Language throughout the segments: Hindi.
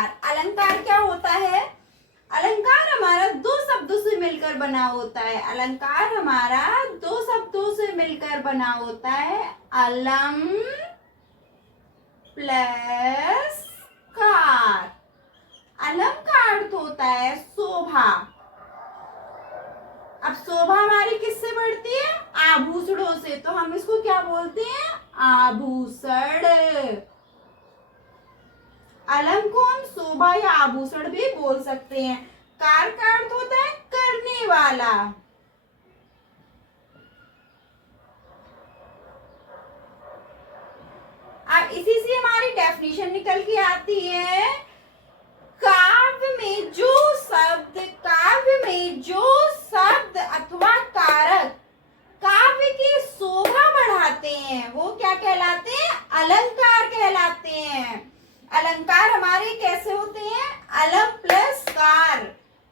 अलंकार। अलंकार क्या होता है? अलंकार हमारा दो शब्दों से मिलकर बना होता है। अलंकार हमारा दो शब्दों से मिलकर बना होता है। अलम प्लस कार। अलम का अर्थ होता है शोभा। अब शोभा हमारी किससे बढ़ती है? आभूषणों से। तो हम इसको क्या बोलते हैं? आभूषण। अलम को हम शोभा या आभूषण भी बोल सकते हैं। कार का अर्थ होता है करने वाला। अब इसी से हमारी डेफिनेशन निकल के आती है। काव्य में जो शब्द अथवा कारक काव्य की शोभा बढ़ाते हैं वो क्या कहलाते हैं? अलंकार कहलाते हैं। अलंकार हमारे कैसे होते हैं? अलम प्लस कार।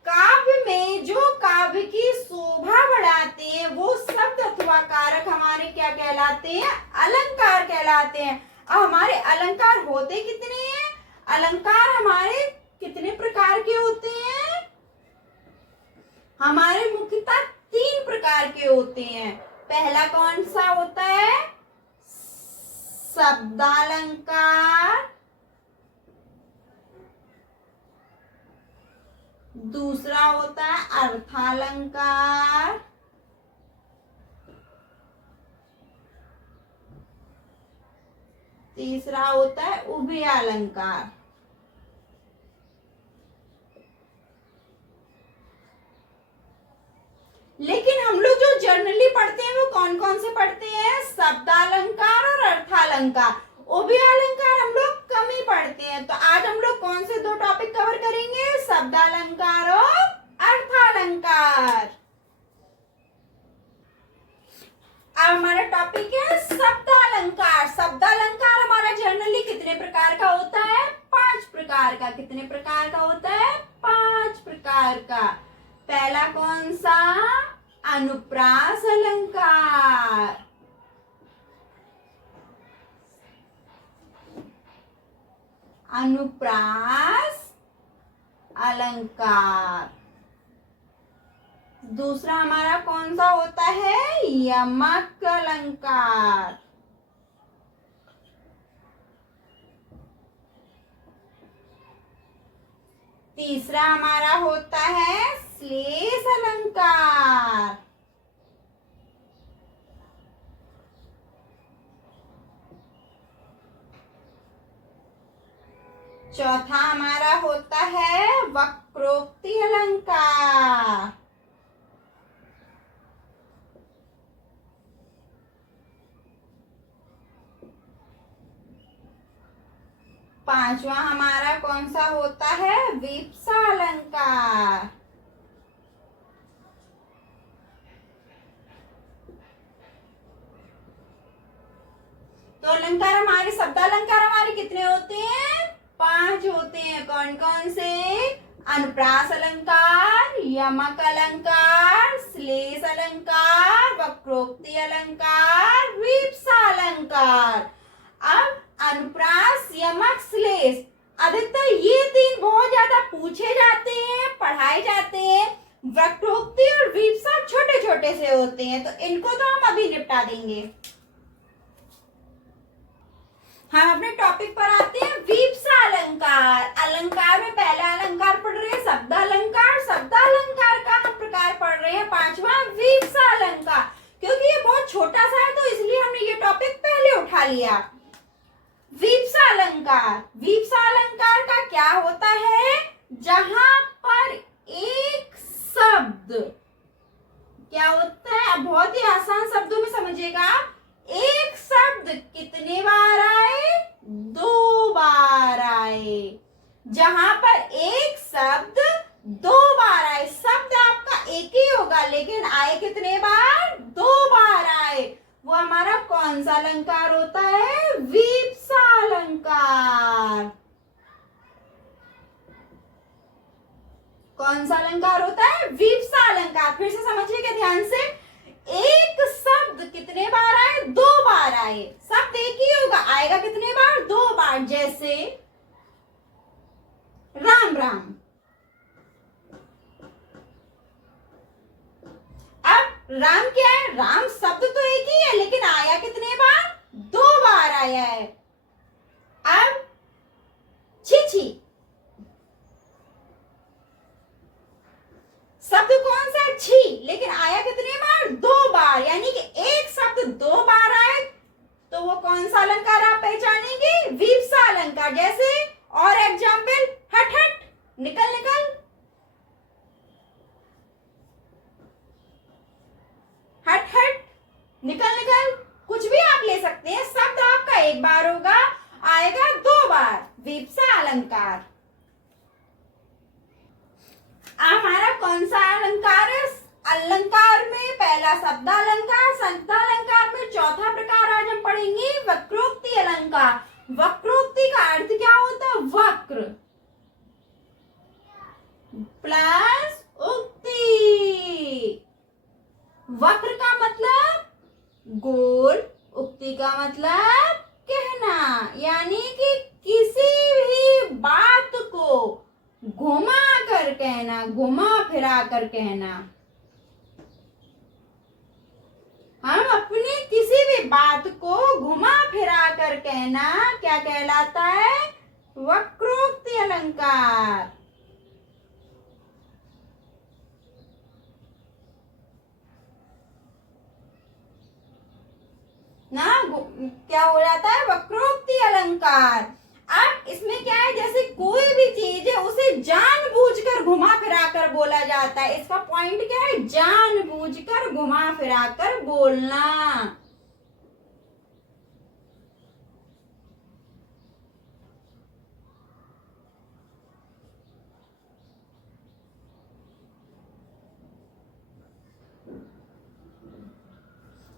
काव्य में जो काव्य की शोभा बढ़ाते हैं वो शब्द अथवा कारक हमारे क्या कहलाते हैं? अलंकार कहलाते हैं। अब हमारे अलंकार होते कितने हैं? अलंकार हमारे कितने प्रकार के होते हैं? हमारे मुख्यतः 3 प्रकार के होते हैं। पहला कौन सा होता है? शब्दालंकार। दूसरा होता है अर्थालंकार। तीसरा होता है उभयालंकार। लेकिन हम लोग जो जनरली पढ़ते हैं वो कौन कौन से पढ़ते हैं? शब्दालंकार और अर्थालंकार। उभयालंकार हम लोग कम ही पढ़ते हैं। तो आज हम लोग कौन से 2 टॉपिक कवर करेंगे? शब्दालंकार और अर्थालंकार। अब हमारा टॉपिक है शब्दालंकार। शब्दालंकार हमारा जनरली कितने प्रकार का होता है? 5 प्रकार का। कितने प्रकार का होता है? 5 प्रकार का। पहला कौन सा? अनुप्रास अलंकार। अनुप्रास अलंकार। दूसरा हमारा कौन सा होता है? यमक अलंकार। तीसरा हमारा होता है श्लेष अलंकार। चौथा हमारा होता है वक्रोक्ति अलंकार। पांचवा हमारा कौन सा होता है? विप्सा अलंकार। तो अलंकार हमारे शब्दालंकार हमारे कितने होते हैं? 5 होते हैं। कौन कौन से? अनुप्रास अलंकार, यमक अलंकार, श्लेष अलंकार, वक्रोक्ति अलंकार, विप्सा अलंकार। अब अनुप्रास, यमक, श्लेष, अधिकतर ये 3 बहुत ज्यादा पूछे जाते हैं, पढ़ाए जाते हैं। वक्रोक्ति और विप्सा छोटे छोटे से होते हैं, तो इनको तो हम अभी निपटा देंगे। हम अपने टॉपिक पर आते हैं। विप्सा अलंकार। अलंकार में पहला अलंकार पढ़ रहे हैं शब्दालंकार। शब्दालंकार का हम प्रकार पढ़ रहे हैं 5वां विप्सा अलंकार। क्योंकि ये बहुत छोटा सा है तो इसलिए हमने ये टॉपिक पहले उठा लिया। विप्सा अलंकार। विप्सा अलंकार का क्या होता है? जहां पर एक शब्द क्या होता है? अब बहुत ही आसान शब्दों में समझिएगा। एक शब्द कितने बार आए? 2 बार आए। जहां पर एक शब्द 2 बार आए, शब्द आपका एक ही होगा लेकिन आए कितने बार? 2 बार आए, वो हमारा कौन सा अलंकार होता है? विप्सा अलंकार। कौन सा अलंकार होता है? विप्सा अलंकार। फिर से समझिएगा ध्यान से। एक शब्द कितने बार आए? 2 बार आए। शब्द एक ही होगा, आएगा कितने बार? 2 बार। जैसे राम क्या है? राम शब्द तो एक ही है, लेकिन आया कितने बार? 2 बार आया है। अब छी, शब्द कौन सा? छी, लेकिन आया कितने बार? 2 बार, यानी कि एक शब्द 2 बार आए तो वो कौन सा अलंकार आप पहचानेंगे? वीप्सा अलंकार। जैसे और एग्जाम्पल, हट हट, निकल निकल, हट हट, निकल निकल, कुछ भी आप ले सकते हैं। शब्द आपका एक बार होगा, आएगा 2 बार, वीप्सा अलंकार। हमारा कौन सा अलंकार है? अलंकार में पहला शब्दालंकार, शब्दालंकार में चौथा प्रकार आज हम पढ़ेंगे वक्रोक्ति अलंकार। वक्रोक्ति का अर्थ क्या होता है? वक्र प्लस उक्ति। वक्र का मतलब गोल, उक्ति का मतलब कहना, यानी कि किसी भी बात को घुमा कर कहना, घुमा फिरा कर कहना। हम अपनी किसी भी बात को घुमा फिरा कर कहना क्या कहलाता है? वक्रोक्ति अलंकार। ना क्या हो जाता है? वक्रोक्ति अलंकार। अब इसमें क्या है? जैसे कोई भी चीज है उसे जानबूझकर घुमा फिरा कर बोला जाता है। इसका पॉइंट क्या है? जानबूझकर घुमा फिरा कर बोलना।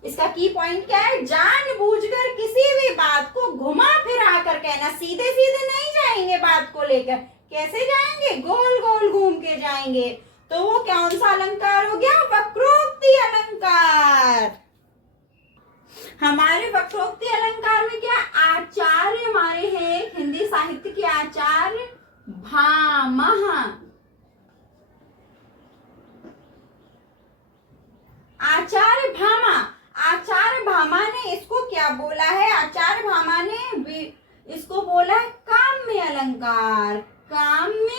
इसका की पॉइंट क्या है? जानबूझकर किसी भी बात को घुमा फिरा कर कहना। सीधे सीधे नहीं जाएंगे बात को लेकर, कैसे जाएंगे? गोल गोल घूम के जाएंगे। तो वो कौन सा अलंकार हो गया? वक्रोक्ति अलंकार। हमारे वक्रोक्ति अलंकार में क्या आचार्य हमारे हैं? हिंदी साहित्य के आचार्य भामह। आचार्य भामा, आचार्य भामा ने इसको क्या बोला है? आचार्य भामा ने इसको बोला है काम्य अलंकार। काम्य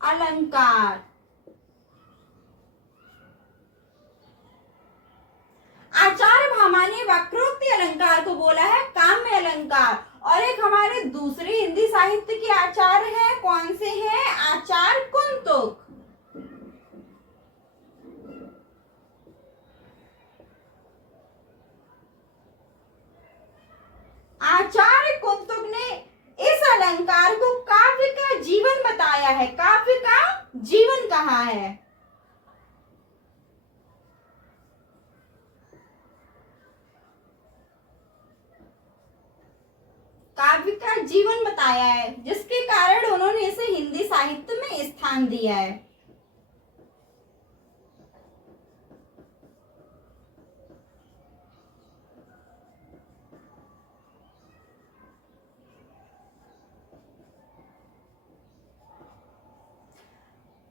अलंकार। आचार्य भामा ने वक्रोक्ति अलंकार को बोला है काम्य अलंकार। और एक हमारे दूसरे हिंदी साहित्य के आचार्य हैं, कौन से हैं? आचार्य कुंतुक। आचार्य कुंतुक ने इस अलंकार को काव्य का जीवन बताया है, काव्य का जीवन कहा है। काव्य का जीवन बताया है, जिसके कारण उन्होंने इसे हिंदी साहित्य में स्थान दिया है।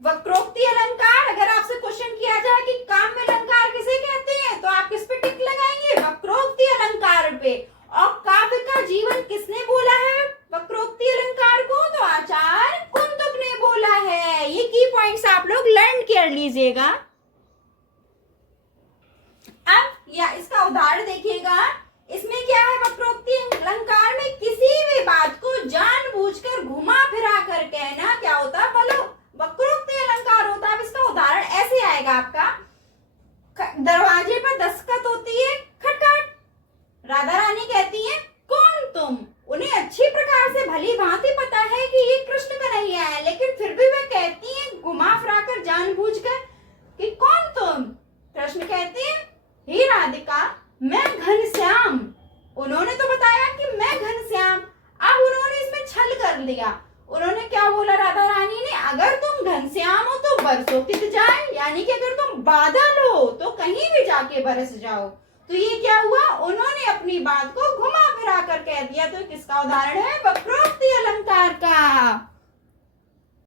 वक्रोक्ति अलंकार, अगर आपसे क्वेश्चन किया जाए कि काम्य अलंकार किसे कहते हैं, तो आप किस पे टिक लगाएंगे? वक्रोक्ति अलंकार पे। और काव्य का जीवन किसने बोला है वक्रोक्ति अलंकार को? तो आचार्य कुंतुक ने बोला है। ये की पॉइंट्स आप लोग लर्न कर लीजिएगा। अब या इसका उदाहरण देखिएगा। इसमें क्या है? वक्रोक्ति अलंकार में किसी भी बात को जानबूझकर घुमा फिरा कर कहना क्या होता है? बोलो, वक्रोक्ति अलंकार होता है। इसका उदाहरण ऐसे आएगा आपका। दरवाजे पर दस्तखत होती है, खटखट। राधा रानी कहती है कौन तुम? उन्हें अच्छी प्रकार से भली भांति पता है कि ये कृष्ण कन्हैया है, लेकिन फिर भी वह कहती है घुमा फिरा कर जानबूझकर कि कौन तुम? कृष्ण कहते हैं हे राधिका, मैं घनश्याम। उन्होंने तो बताया कि मैं घनश्याम, अब उन्होंने इसमें छल कर लिया। उन्होंने क्या बोला राधा रानी ने? अगर तुम घनश्याम हो तो बरसों बीत जाए, यानी कि अगर तुम बादल हो तो कहीं भी जाके बरस जाओ। तो ये क्या हुआ? उन्होंने अपनी बात को घुमा फिरा कर कह दिया। तो किसका उदाहरण है? वक्रोक्ति अलंकार का।